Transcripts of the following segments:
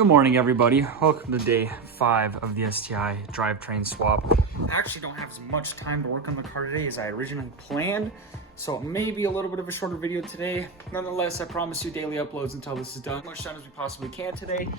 Good morning, everybody. Welcome to day 5 of the STI drivetrain swap. I actually don't have as much time to work on the car today as I originally planned, so it may be a little bit of a shorter video today. Nonetheless, I promise you daily uploads until this is done. As much time as we possibly can today.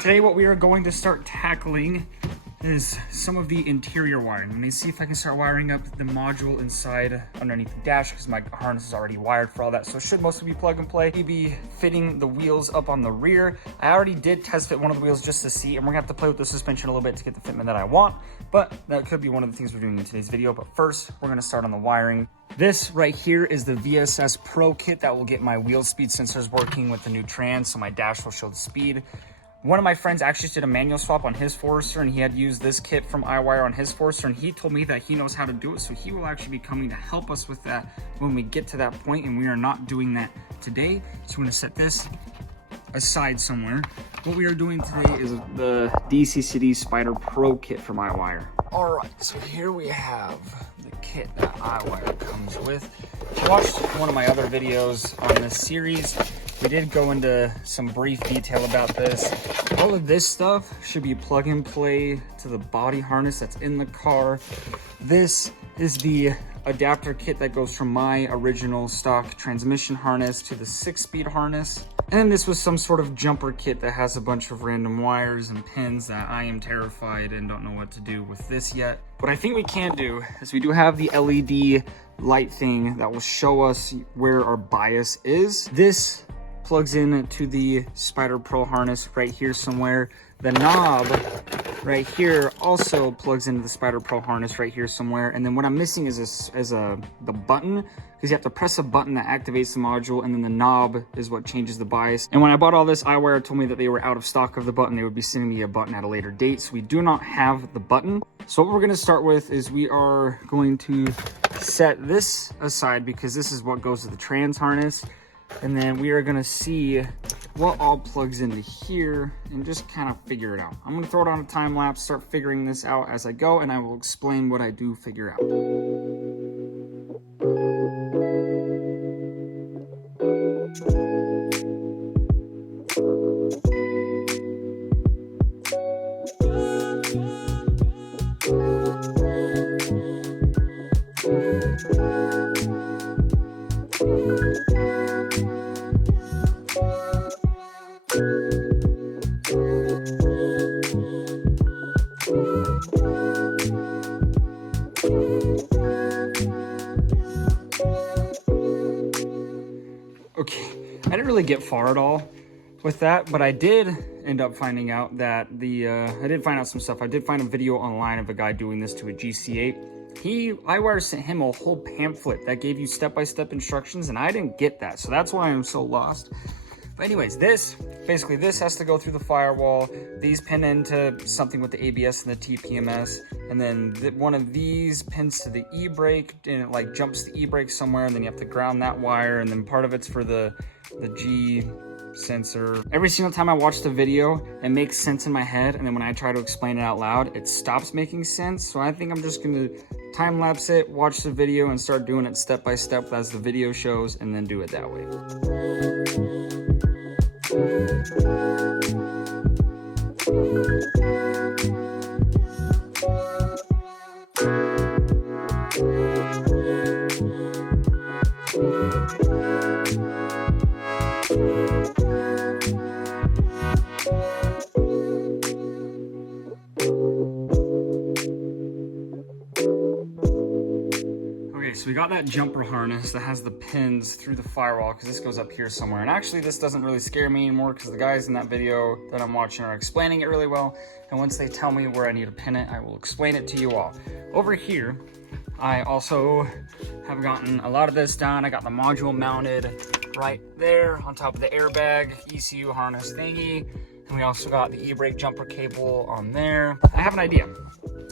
Today, what we are going to start tackling is some of the interior wiring. Let me see if I can start wiring up the module inside underneath the dash, because my harness is already wired for all that, so it should mostly be plug and play. Maybe fitting the wheels up on the rear. I already did test fit one of the wheels just to see, and we're gonna have to play with the suspension a little bit to get the fitment that I want, but that could be one of the things we're doing in today's video. But first, we're gonna start on the wiring. This right here is the VSS Pro kit that will get my wheel speed sensors working with the new trans, so my dash will show the speed. One of my friends actually did a manual swap on his Forester, and he had used this kit from iWire on his Forester, and he told me that he knows how to do it, so he will actually be coming to help us with that when we get to that point, and we are not doing that today. So we're gonna set this aside somewhere. What we are doing today is the DCCD Spider Pro kit from iWire. All right, so here we have the kit that iWire comes with. If you watched one of my other videos on this series, we did go into some brief detail about this. All of this stuff should be plug and play to the body harness that's in the car. This is the adapter kit that goes from my original stock transmission harness to the 6-speed harness. And then this was some sort of jumper kit that has a bunch of random wires and pins that I am terrified and don't know what to do with this yet. What I think we can do is we do have the LED light thing that will show us where our bias is. This plugs in to the Spider Pro harness right here somewhere. The knob right here also plugs into the Spider Pro harness right here somewhere. And then what I'm missing is the button, because you have to press a button that activates the module, and then the knob is what changes the bias. And when I bought all this, iWire told me that they were out of stock of the button. They would be sending me a button at a later date, so we do not have the button. So what we're going to start with is we are going to set this aside, because this is what goes to the trans harness. And then we are gonna see what all plugs into here and just kind of figure it out. I'm gonna throw it on a time lapse, start figuring this out as I go, and I will explain what I do figure out. Okay, I didn't really get far at all with that, but I did end up finding out that I did find out some stuff. I did find a video online of a guy doing this to a GC8. iWire sent him a whole pamphlet that gave you step-by-step instructions, and I didn't get that, so that's why I'm so lost. But anyways, this has to go through the firewall. These pin into something with the ABS and the TPMS, and then one of these pins to the e-brake, and it like jumps the e-brake somewhere, and then you have to ground that wire, and then part of it's for the G sensor. Every single time I watch the video, it makes sense in my head, and then when I try to explain it out loud, it stops making sense. So I think I'm just gonna time lapse it, watch the video, and start doing it step by step as the video shows, and then do it that way. So we got that jumper harness that has the pins through the firewall, because this goes up here somewhere. And actually this doesn't really scare me anymore, because the guys in that video that I'm watching are explaining it really well. And once they tell me where I need to pin it, I will explain it to you all. Over here, I also have gotten a lot of this done. I got the module mounted right there on top of the airbag ECU harness thingy. And we also got the e-brake jumper cable on there. I have an idea.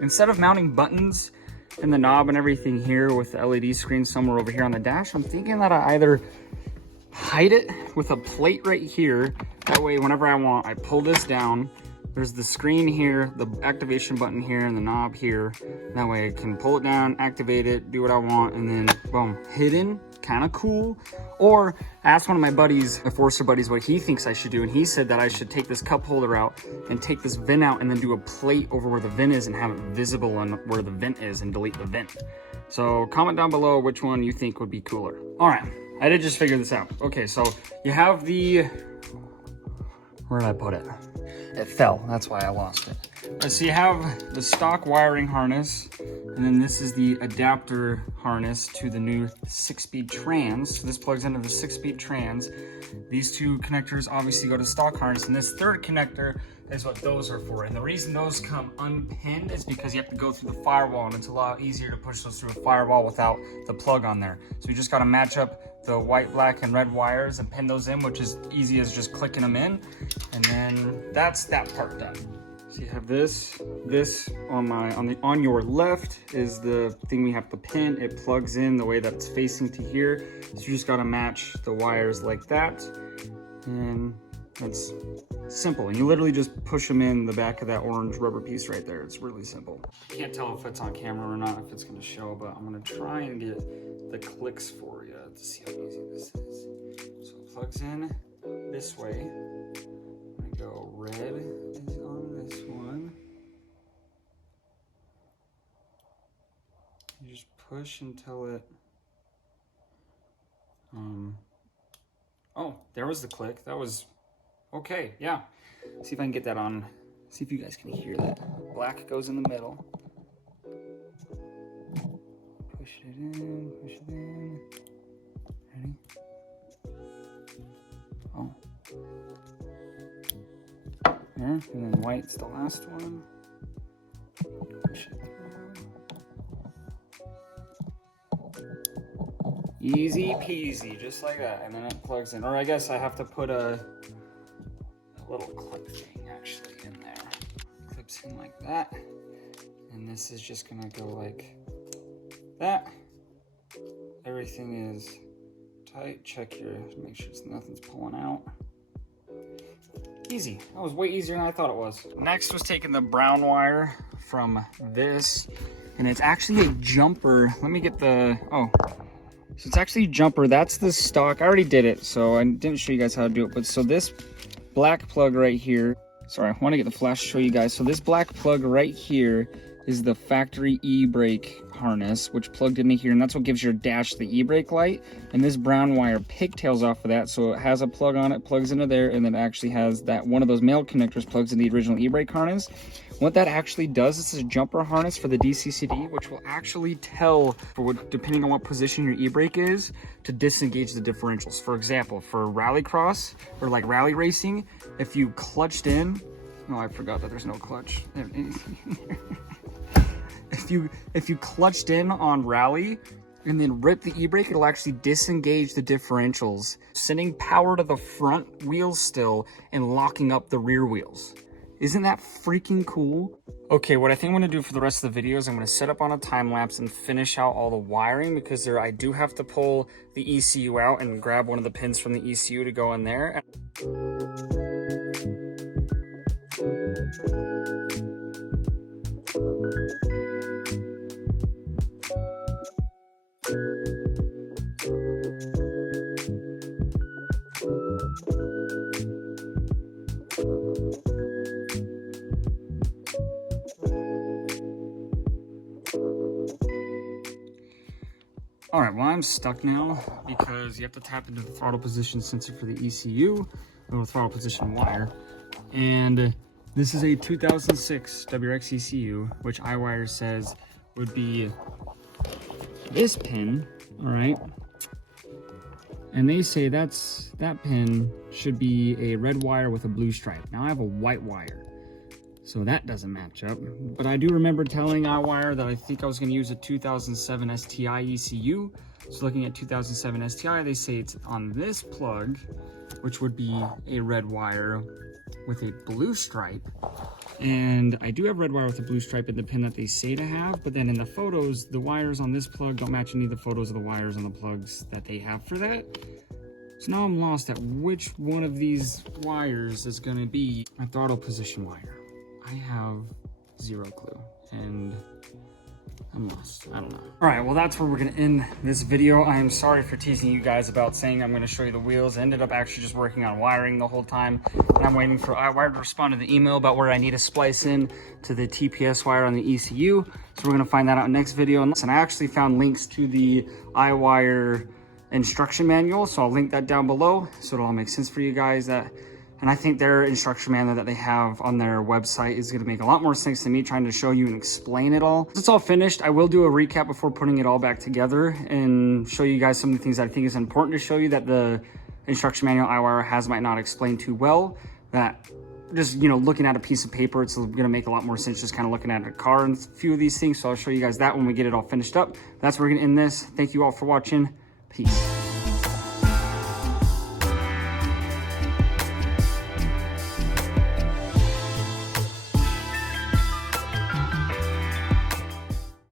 Instead of mounting buttons and the knob and everything here with the LED screen somewhere over here on the dash, I'm thinking that I either hide it with a plate right here. That way, whenever I want, I pull this down, there's the screen here, the activation button here, and the knob here. That way I can pull it down, activate it, do what I want, and then boom, hidden, kind of cool. Or I asked one of my buddies, my Forester buddies, what he thinks I should do, and he said that I should take this cup holder out and take this vent out and then do a plate over where the vent is and have it visible on where the vent is and delete the vent. So comment down below which one you think would be cooler. All right, I did just figure this out. Okay, so you have the, where did I put it? It fell, that's why I lost it. So you have the stock wiring harness, and then this is the adapter harness to the new 6-speed trans. So this plugs into the 6-speed trans. These two connectors obviously go to stock harness, and this third connector is what those are for. And the reason those come unpinned is because you have to go through the firewall, and it's a lot easier to push those through a firewall without the plug on there. So you just gotta match up the white, black, and red wires and pin those in, which is easy as just clicking them in. And then that's that part done. So you have this on your left is the thing we have to pin. It plugs in the way that it's facing to here. So you just gotta match the wires like that. And it's simple. And you literally just push them in the back of that orange rubber piece right there. It's really simple. I can't tell if it's on camera or not, if it's gonna show, but I'm gonna try and get the clicks for you to see how easy this is. So it plugs in this way. I'm gonna go red is on this one. You just push until it, oh, there was the click. That was okay, yeah. See if I can get that on, see if you guys can hear that. Black goes in the middle. Push it in, push it in. Ready? Oh. There, and then white's the last one. Push it through. Easy peasy, just like that. And then it plugs in. Or I guess I have to put a little clip thing actually in there. Clips in like that. And this is just gonna go like that. Everything is tight. Check your, make sure nothing's pulling out. Easy. That was way easier than I thought it was. Next was taking the brown wire from this, and it's actually a jumper. Let me get the, oh, so it's actually a jumper. That's the stock. I already did it, so I didn't show you guys how to do it. But so this black plug right here, sorry, I want to get the flash to show you guys. So this black plug right here is the factory e-brake harness, which plugged into here, and that's what gives your dash the e-brake light. And this brown wire pigtails off of that, so it has a plug on it, plugs into there, and then actually has that one of those male connectors plugs in the original e-brake harness. What that actually does, this is a jumper harness for the DCCD, which will actually tell, for what, depending on what position your e-brake is, to disengage the differentials. For example, for rallycross or like rally racing, if you clutched in, oh, I forgot that there's no clutch. If you clutched in on rally and then rip the e-brake, it'll actually disengage the differentials, sending power to the front wheels still and locking up the rear wheels. Isn't that freaking cool? Okay, what I think I'm gonna do for the rest of the video is I'm gonna set up on a time lapse and finish out all the wiring, because I do have to pull the ECU out and grab one of the pins from the ECU to go in there. All right, well, I'm stuck now because you have to tap into the throttle position sensor for the ECU, or the throttle position wire. And this is a 2006 WRX ECU, which iWire says would be this pin, all right? And they say that pin should be a red wire with a blue stripe. Now I have a white wire, so that doesn't match up. But I do remember telling iWire that I think I was gonna use a 2007 STI ECU. So looking at 2007 STI, they say it's on this plug, which would be a red wire with a blue stripe. And I do have red wire with a blue stripe in the pin that they say to have, but then in the photos, the wires on this plug don't match any of the photos of the wires on the plugs that they have for that. So now I'm lost at which one of these wires is gonna be my throttle position wire. I have zero clue, and I'm lost. I don't know. All right, well, that's where we're gonna end this video. I am sorry for teasing you guys about saying I'm gonna show you the wheels. I ended up actually just working on wiring the whole time, and I'm waiting for iWire to respond to the email about where I need to splice in to the TPS wire on the ECU. So we're gonna find that out in the next video. And I actually found links to the iWire instruction manual, so I'll link that down below so it'll all make sense for you guys. And I think their instruction manual that they have on their website is gonna make a lot more sense than me trying to show you and explain it all. Once it's all finished, I will do a recap before putting it all back together and show you guys some of the things that I think is important to show you that the instruction manual iWire has might not explain too well. That just, you know, looking at a piece of paper, it's gonna make a lot more sense just kind of looking at a car and a few of these things. So I'll show you guys that when we get it all finished up. That's where we're gonna end this. Thank you all for watching. Peace.